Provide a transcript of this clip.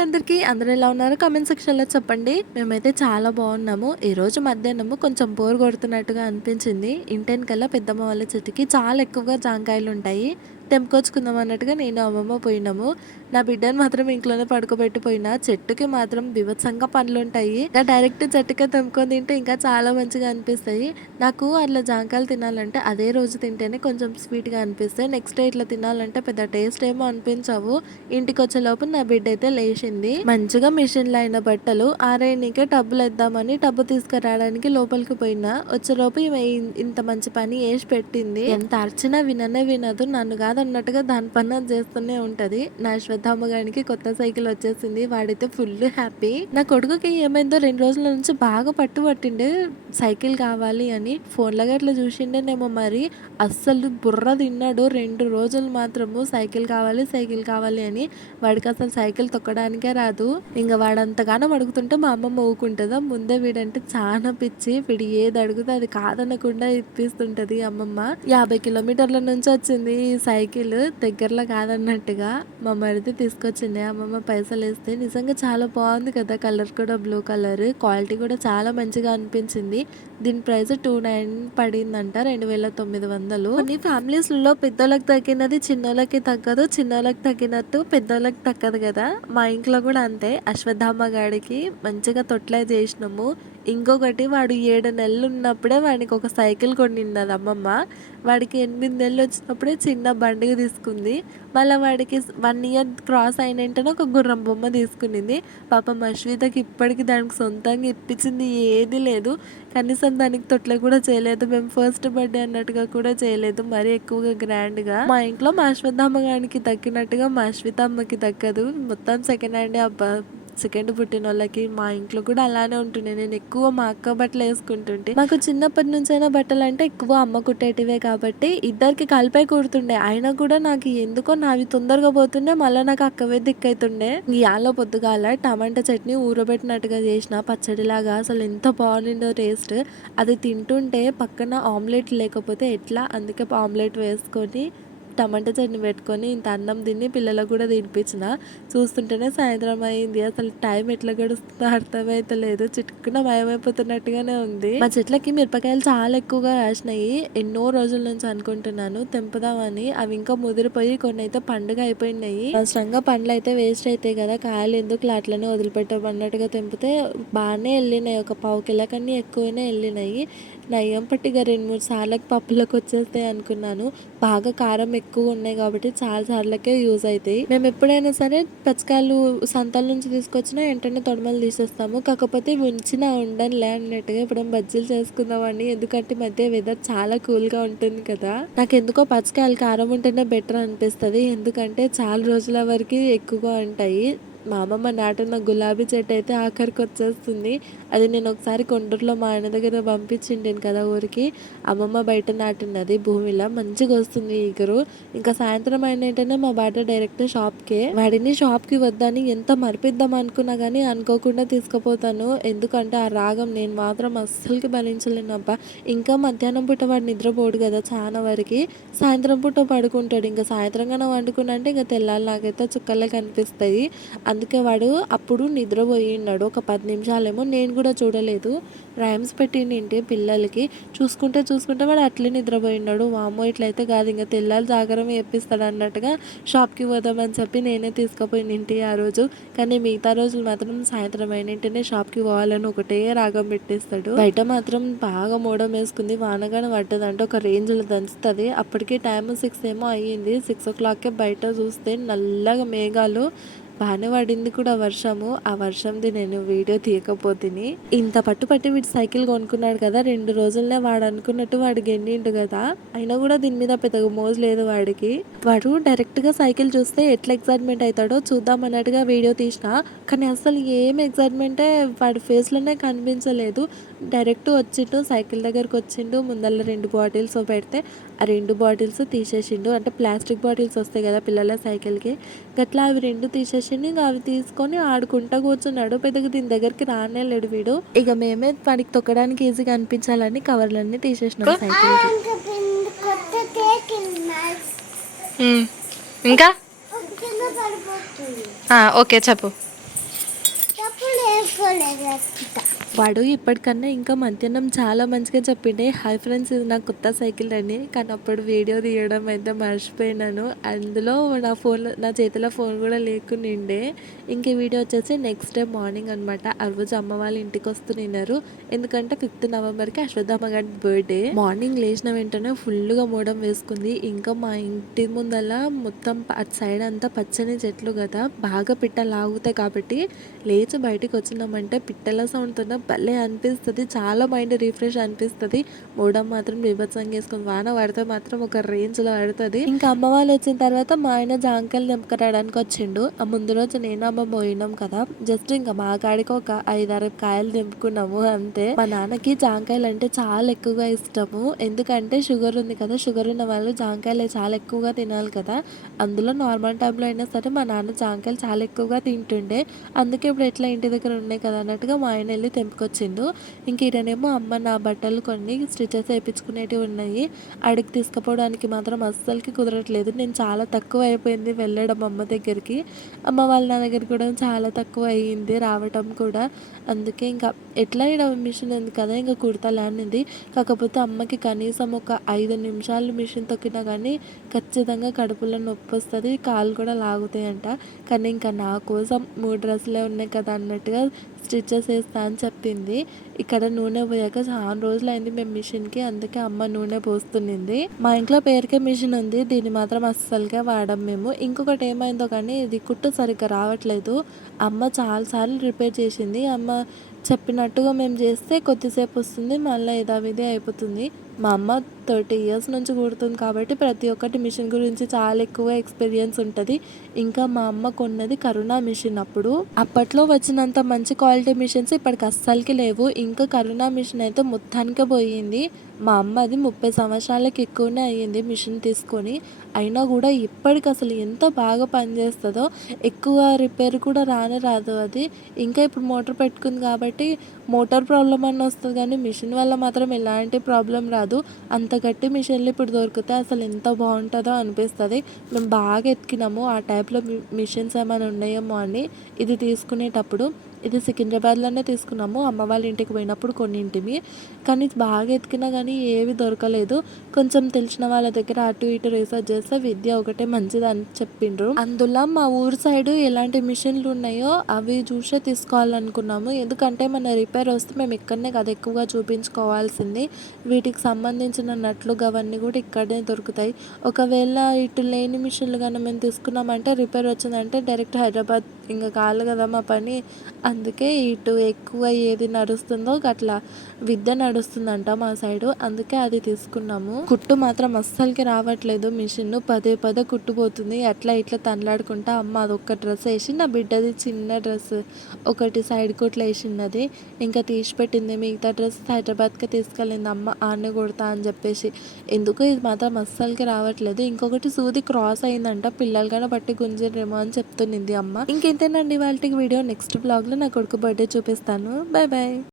And అందరికీ అందరూ ఎలా ఉన్నారు? కామెంట్ సెక్షన్లో చెప్పండి. మేమైతే చాలా బాగున్నాము. ఈరోజు మధ్యాహ్నము కొంచెం బోర్ కొడుతున్నట్టుగా అనిపించింది. ఇంటెనకల్లా పెద్దమ్మ వాళ్ళ చెట్టుకి చాలా ఎక్కువగా జాంకాయలు ఉంటాయి తెంపుకొచ్చుకుందాం అన్నట్టుగా నేను అమ్మమ్మ పోయినాము. నా బిడ్డను మాత్రం ఇంట్లోనే పడుకోబెట్టిపోయినా చెట్టుకి మాత్రం బివత్సంగా పండ్లు ఉంటాయి. ఇంకా డైరెక్ట్ చెట్టుకే తెంపుకొని తింటే ఇంకా చాలా మంచిగా అనిపిస్తాయి. నాకు అట్లా జాంకాయలు తినాలంటే అదే రోజు తింటేనే కొంచెం స్వీట్గా అనిపిస్తాయి. నెక్స్ట్ డే ఇట్లా తినాలంటే పెద్ద టేస్ట్ ఏమో అనిపించవు. ఇంటికి వచ్చే లోపు నా బిడ్డ అయితే లేచింది. మంచిగా మిషన్లో అయిన బట్టలు ఆరేయనికే టబ్బులు వేద్దామని టబ్బు తీసుకురావడానికి లోపలికి పోయినా వచ్చేలోపు ఈమె ఇంత మంచి పని వేసి పెట్టింది. ఎంత అర్చినా విననే వినదు. నన్ను కాదన్నట్టుగా దాని పని అది చేస్తూనే ఉంటది. నా శ్రద్ధమ్మ గారికి కొత్త సైకిల్ వచ్చేసింది. వాడైతే ఫుల్ హ్యాపీ. నా కొడుకుకి ఏమైందో రెండు రోజుల నుంచి బాగా పట్టు పట్టిండే. సైకిల్ కావాలి అని ఫోన్లో అట్లా చూసిండేనేమో మరి. అస్సలు బుర్ర తిన్నాడు. రెండు రోజులు మాత్రము సైకిల్ కావాలి సైకిల్ కావాలి అని వాడికి అసలు సైకిల్ తొక్కడానికే రాదు. ఇంకా వాడంతగానో అడుగుతుంటే మా అమ్మమ్మ ఊకుంటుందా ముందే వీడంటే చాలా పిచ్చి. వీడు ఏది అడుగుతే అది కాదనకుండా ఇప్పిస్తుంటది అమ్మమ్మ. యాభై కిలోమీటర్ల నుంచి వచ్చింది ఈ సైకిల్. దగ్గరలో కాదన్నట్టుగా మా మరిది తీసుకొచ్చింది. అమ్మమ్మ పైసలు వేస్తే నిజంగా చాలా బాగుంది కదా కలర్ కూడా బ్లూ కలర్. క్వాలిటీ కూడా చాలా మంచిగా అనిపించింది. దీని ప్రైస్ టూ నైన్ పడిందంట రెండు వేల తొమ్మిది వందలు. కొన్ని ఫ్యామిలీస్లో పెద్దోళ్ళకి తగ్గినది చిన్నోళ్ళకి తగ్గదు చిన్నోళ్ళకి తగ్గినట్టు పెద్దోళ్ళకి తగ్గదు కదా? మా ఇంట్లో కూడా అంతే. అశ్వత్థామ గాడికి మంచిగా తొట్లే చేసినాము. ఇంకొకటి వాడు ఏడు నెలలు ఉన్నప్పుడే వాడికి ఒక సైకిల్ కొనిన్నది అమ్మమ్మ. వాడికి ఎనిమిది నెలలు వచ్చినప్పుడే చిన్న బండి తీసుకుంది. మళ్ళీ వాడికి వన్ ఇయర్ క్రాస్ అయిన వెంటనే ఒక గుర్రం బొమ్మ తీసుకునింది. పాపం అశ్వితకి ఇప్పటికి దానికి సొంతంగా ఇప్పించింది ఏది లేదు. కనీసం దానికి తొట్ల కూడా చేయలేదు. మేము ఫస్ట్ బర్త్డే అన్నట్టుగా కూడా చేయలేదు. మరీ ఎక్కువగా గ్రాండ్గా. మా ఇంట్లో మా అశ్వత్థమ్మ గారికి దక్కినట్టుగా మా అశ్వితమ్మకి తగ్గదు దక్కదు మొత్తం సెకండ్ హ్యాండ్ అబ్బా. సెకండ్ పుట్టిన వాళ్ళకి మా ఇంట్లో కూడా అలానే ఉంటుండే. నేను ఎక్కువ మా అక్క బట్టలు వేసుకుంటుంటే మాకు చిన్నప్పటి నుంచైనా బట్టలు అంటే ఎక్కువ అమ్మ కుట్టేటివే కాబట్టి ఇద్దరికి కలిపే కుడుతుండే. అయినా కూడా నాకు ఎందుకో నావి తొందరగా పోతుండే మళ్ళీ నాకు అక్కవే దిక్కైతుండే. ఇవాళ పొద్దుగాల టమాటా చట్నీ ఊరబెట్టినట్టుగా చేసిన పచ్చడిలాగా అసలు ఎంత బాగుండిందో టేస్ట్. అది తింటుంటే పక్కన ఆమ్లెట్ లేకపోతే ఎట్లా? అందుకే ఆమ్లెట్ వేసుకొని టమాటా చట్నీ పెట్టుకొని ఇంత అన్నం తిని పిల్లలకు కూడా తినిపించిన. చూస్తుంటేనే సాయంత్రం అయింది. అసలు టైం ఎట్లా గడుస్తుందో అర్థమైతలేదు. చిట్టుకున్న భయమైపోతున్నట్టుగానే ఉంది. మా చెట్లకి మిరపకాయలు చాలా ఎక్కువగా కాసినాయి. ఎన్నో రోజుల నుంచి అనుకుంటున్నాను. తెంపుదామని. అవి ఇంకా ముదిరిపోయి కొన్ని అయితే పండుగ అయిపోయినాయి. అవసరంగా పండ్లు అయితే వేస్ట్ అవుతాయి కదా. కాయలు ఎందుకు అట్లనే వదిలిపెట్టమన్నట్టుగా తెంపితే బాగానే వెళ్ళినాయి. ఒక పావు కిలో కన్నా ఎక్కువనే వెళ్ళినాయి. నయ్యం పట్టిగా రెండు మూడు సార్లకు పప్పులకు వచ్చేస్తాయి అనుకున్నాను. బాగా కారం ఎక్కువ ఉన్నాయి కాబట్టి చాలా సార్లకే యూజ్ అవుతాయి. మేము ఎప్పుడైనా సరే పచ్చకాయలు సంతల నుంచి తీసుకొచ్చినా వెంటనే తొడమలు తీసేస్తాము. కాకపోతే ఉంచినా ఉండనులే అన్నట్టుగా ఇప్పుడు బజ్జీలు చేసుకుందామండి. ఎందుకంటే మధ్య వెదర్ చాలా కూల్గా ఉంటుంది కదా. నాకు ఎందుకో పచ్చకాయలు కారం ఉంటేనే బెటర్ అనిపిస్తుంది. ఎందుకంటే చాలా రోజుల వరకు ఎక్కువగా ఉంటాయి. మా అమ్మమ్మ నాటిన గులాబీ చెట్టు అయితే ఆఖరికి వచ్చేస్తుంది. అది నేను ఒకసారి కొండూరులో మా ఆయన దగ్గర పంపించిండేను కదా ఊరికి. అమ్మమ్మ బయట నాటినది భూమిలో. మంచిగా వస్తుంది ఈగరు ఇంకా సాయంత్రం అయిన వెంటనే మా బాట డైరెక్ట్ షాప్కే. వాడిని షాప్కి వద్దని ఎంత మరిపిద్దాం అనుకున్నా కానీ అనుకోకుండా తీసుకుపోతాను. ఎందుకంటే ఆ రాగం నేను మాత్రం అస్సలకి భరించలేను ఇంకా మధ్యాహ్నం పూట వాడు నిద్రపోడు కదా చాలా వరకు. సాయంత్రం పూట పడుకుంటాడు. ఇంకా సాయంత్రంగానే వండుకున్నా అంటే ఇంకా తెల్లాలి నాకైతే చుక్కలే కనిపిస్తాయి. అందుకే వాడు అప్పుడు నిద్రపోయినాడు ఒక పది నిమిషాలేమో నేను కూడా చూడలేదు. రైమ్స్ పెట్టిండి పిల్లలకి? చూసుకుంటే చూసుకుంటే వాడు అట్లే నిద్రపోయినాడు వామో ఇట్లయితే కాదు ఇంకా తెల్లాలి జాగరం వేపిస్తాడు అన్నట్టుగా షాప్కి పోదామని చెప్పి నేనే తీసుకుపోయినింటి ఆ రోజు. కానీ మిగతా రోజులు మాత్రం సాయంత్రం అయినంటేనే షాప్కి పోవాలని ఒకటే రాగం పెట్టేస్తాడు. బయట మాత్రం బాగా మోడం వేసుకుంది. వానగానే పడ్డదంటే ఒక రేంజ్లో దంచుతుంది. అప్పటికే టైం సిక్స్ ఏమో అయ్యింది. సిక్స్ ఓ క్లాక్కే బయట చూస్తే నల్లగా మేఘాలు. బాగానే పడింది కూడా వర్షము. ఆ వర్షంది నేను వీడియో తీయకపోతిని. ఇంత పట్టుపట్టి వీడు సైకిల్ కొనుక్కున్నాడు కదా రెండు రోజులనే వాడు అనుకున్నట్టు వాడు గెండిండు కదా. అయినా కూడా దీని మీద పెద్దగా మోజు లేదు వాడికి. వాడు డైరెక్ట్గా సైకిల్ చూస్తే ఎట్లా ఎక్సైట్మెంట్ అవుతాడో చూద్దాం అన్నట్టుగా వీడియో తీసిన. కానీ అసలు ఏం ఎక్సైట్మెంటే వాడి ఫేస్లోనే కనిపించలేదు. డైరెక్ట్ వచ్చిండు సైకిల్ దగ్గరకు వచ్చిండు ముందర రెండు బాటిల్స్ పెడితే ఆ రెండు బాటిల్స్ తీసేసిండు. అంటే ప్లాస్టిక్ బాటిల్స్ వస్తాయి కదా పిల్లల సైకిల్కి. గట్లా అవి రెండు తీసేసి ఇంకా అవి తీసుకొని ఆడుకుంటా కూర్చున్నాడు. పెద్దగా దీని దగ్గరికి రానే లేడు వీడు. ఇక మేమే వాడికి తొక్కడానికి ఈజీగా అనిపించాలని కవర్లన్నీ తీసేసినాం ఇంకా ఓకే చెప్పు. వాడు ఇప్పటికన్నా ఇంకా మధ్యాహ్నం చాలా మంచిగా చెప్పిండే హాయ్ ఫ్రెండ్స్ ఇది నా కొత్త సైకిల్ అని కానీ అప్పుడు వీడియో తీయడం అయితే మర్చిపోయినాను. అందులో నా ఫోన్ నా చేతిలో ఫోన్ కూడా లేకునిండే ఇంక వీడియో వచ్చేసి నెక్స్ట్ డే మార్నింగ్ అనమాట ఆ రోజు అమ్మ వాళ్ళ ఇంటికి వస్తున్నారు ఎందుకంటే ఫిఫ్త్ నవంబర్కి అశ్వత్థమ్మ గారి బర్త్డే మార్నింగ్ లేచిన వెంటనే ఫుల్గా మూడం వేసుకుంది. ఇంకా మా ఇంటి ముందల మొత్తం అటు సైడ్ అంతా పచ్చని చెట్లు కదా. బాగా పిట్ట లాగుతాయి కాబట్టి లేచి బయటికి వచ్చినామంటే పిట్టల సౌండ్తో భలే అనిపిస్తుంది. చాలా మైండ్ రిఫ్రెష్ అనిపిస్తుంది. మూడం మాత్రం బీభత్సంగా వేసుకుని వాన పడితే మాత్రం ఒక రేంజ్లో పడుతుంది. ఇంకా అమ్మ వాళ్ళు వచ్చిన తర్వాత మా ఆయన జాంకాయలు తెంపుకరాడానికి వచ్చిండు. ఆ ముందు రోజు నేను అమ్మ పోయినాం కదా. జస్ట్ ఇంకా మా కాడికి ఒక ఐదారు కాయలు తెంపుకున్నాము అంతే. మా నాన్నకి జాంకాయలు అంటే చాలా ఎక్కువగా ఇష్టము. ఎందుకంటే షుగర్ ఉంది కదా. షుగర్ ఉన్న వాళ్ళు జాంకాయలు చాలా ఎక్కువగా తినాలి కదా. అందులో నార్మల్ టైంలో అయినా సరే మా నాన్న జాంకాయలు చాలా ఎక్కువగా తింటుండే. అందుకే ఇప్పుడు ఎట్లా ఇంటి దగ్గర ఉన్నాయి కదా అన్నట్టుగా మా ఆయన వెళ్ళి తెంపుకొచ్చిండు ఇంక ఈయనేమో అమ్మ నా బట్టలు కొన్ని స్టిచెస్ వేయించుకునేటివి ఉన్నాయి. అడిగి తీసుకుపోవడానికి మాత్రం అస్సలకి కుదరట్లేదు. నేను చాలా తక్కువ అయిపోయింది వెళ్ళడం అమ్మ దగ్గరికి. అమ్మ వాళ్ళ నా దగ్గర కూడా చాలా తక్కువ అయ్యింది రావటం కూడా. అందుకే ఇంకా ఎట్లా ఇక్కడ మిషన్ ఉంది కదా ఇంకా కుడతలే అనేది కాకపోతే అమ్మకి కనీసం ఒక ఐదు నిమిషాలు మిషన్ తొక్కినా కానీ ఖచ్చితంగా కడుపులో నొప్పి వస్తుంది కాలు కూడా లాగుతాయంట. కానీ ఇంకా నా కోసం మూడు డ్రెస్సులే ఉన్నాయి కదా అన్నట్టుగా స్టిచెస్ వేస్తా అని చెప్పి చెప్పింది ఇక్కడ నూనె పోయాక చాలా రోజులు అయింది మేము మిషన్కి అందుకే అమ్మ నూనె పోస్తున్నింది. మా ఇంట్లో పేరుకే మిషన్ ఉంది దీన్ని మాత్రం అస్సలుగా వాడం మేము. ఇంకొకటి ఏమైందో కానీ ఇది కుట్టు సరిగ్గా రావట్లేదు. అమ్మ చాలాసార్లు రిపేర్ చేసింది. అమ్మ చెప్పినట్టుగా మేము చేస్తే కొద్దిసేపు వస్తుంది మళ్ళీ యథావిధి అయిపోతుంది. మా అమ్మ థర్టీ ఇయర్స్ నుంచి కుడుతుంది కాబట్టి ప్రతి ఒక్కటి మిషన్ గురించి చాలా ఎక్కువ ఎక్స్పీరియన్స్ ఉంటుంది. ఇంకా మా అమ్మ కొన్నది కరుణా మిషన్ అప్పుడు. అప్పట్లో వచ్చినంత మంచి క్వాలిటీ మిషన్స్ ఇప్పటికి అస్సలకి లేవు. ఇంకా కరుణా మిషన్ అయితే మొత్తానికే పోయింది. మా అమ్మ అది ముప్పై సంవత్సరాలకి ఎక్కువనే అయ్యింది మిషన్ తీసుకొని. అయినా కూడా ఇప్పటికి అసలు ఎంత బాగా పనిచేస్తుందో ఎక్కువ రిపేర్ కూడా రానే రాదు అది. ఇంకా ఇప్పుడు మోటార్ పెట్టుకుంది కాబట్టి మోటార్ ప్రాబ్లం అని వస్తుంది కానీ మిషన్ వల్ల మాత్రం ఎలాంటి ప్రాబ్లం రాదు. అంత గట్టి మిషన్లు ఇప్పుడు దొరికితే అసలు ఎంత బాగుంటుందో అనిపిస్తుంది. మేము బాగా ఎతికినాము ఆ టైప్లో మిషన్స్ ఏమైనా ఉన్నాయేమో అని ఇది తీసుకునేటప్పుడు ఇది సికింద్రాబాద్లోనే తీసుకున్నాము. అమ్మ వాళ్ళ ఇంటికి పోయినప్పుడు కొన్నింటిమి కానీ బాగా ఎతికినా కానీ ఏవి దొరకలేదు. కొంచెం తెలిసిన వాళ్ళ దగ్గర అటు ఇటు రీసెర్చ్ చేస్తే విద్య ఒకటే మంచిది అని చెప్పిండ్రు. అందులో మా ఊరు సైడ్ ఎలాంటి మిషన్లు ఉన్నాయో అవి చూసే తీసుకోవాలనుకున్నాము. ఎందుకంటే మన రిపేర్ వస్తే మేము ఇక్కడనే కదా ఎక్కువగా చూపించుకోవాల్సింది. వీటికి సంబంధించిన నట్లు అవన్నీ కూడా ఇక్కడనే దొరుకుతాయి. ఒకవేళ ఇటు లేని మిషన్లు కానీ మేము తీసుకున్నామంటే రిపేర్ వచ్చిందంటే డైరెక్ట్ హైదరాబాద్ ఇంకా కాదు కదా మా పని. అందుకే ఇటు ఎక్కువ ఏది నడుస్తుందో అట్లా విద్య నడుస్తుందంట మా సైడు. అందుకే అది తీసుకున్నాము. కుట్టు మాత్రం అస్సలకి రావట్లేదు. మిషన్ పదే పదే కుట్టుపోతుంది అట్లా ఇట్లా తనలాడుకుంటా అమ్మ అది ఒక్క డ్రెస్ వేసి నా బిడ్డది చిన్న డ్రెస్. ఒకటి సైడ్ కుట్లు వేసినది ఇంకా తీసి పెట్టింది. మిగతా డ్రెస్ హైదరాబాద్కి తీసుకెళ్ళింది. అమ్మ ఆన్నే కొడతా అని చెప్పేసి. ఎందుకు ఇది మాత్రం అస్సలకి రావట్లేదు. ఇంకొకటి సూది క్రాస్ అయిందంట. పిల్లలు కూడా పట్టి గుంజిరేమో అని చెప్తున్నింది అమ్మ. ఇంకెంత ఇంకెంతేనండి వాళ్ళకి వీడియో నెక్స్ట్ బ్లాగ్లో నా కొడుకు బర్త్డే చూపిస్తాను. Bye bye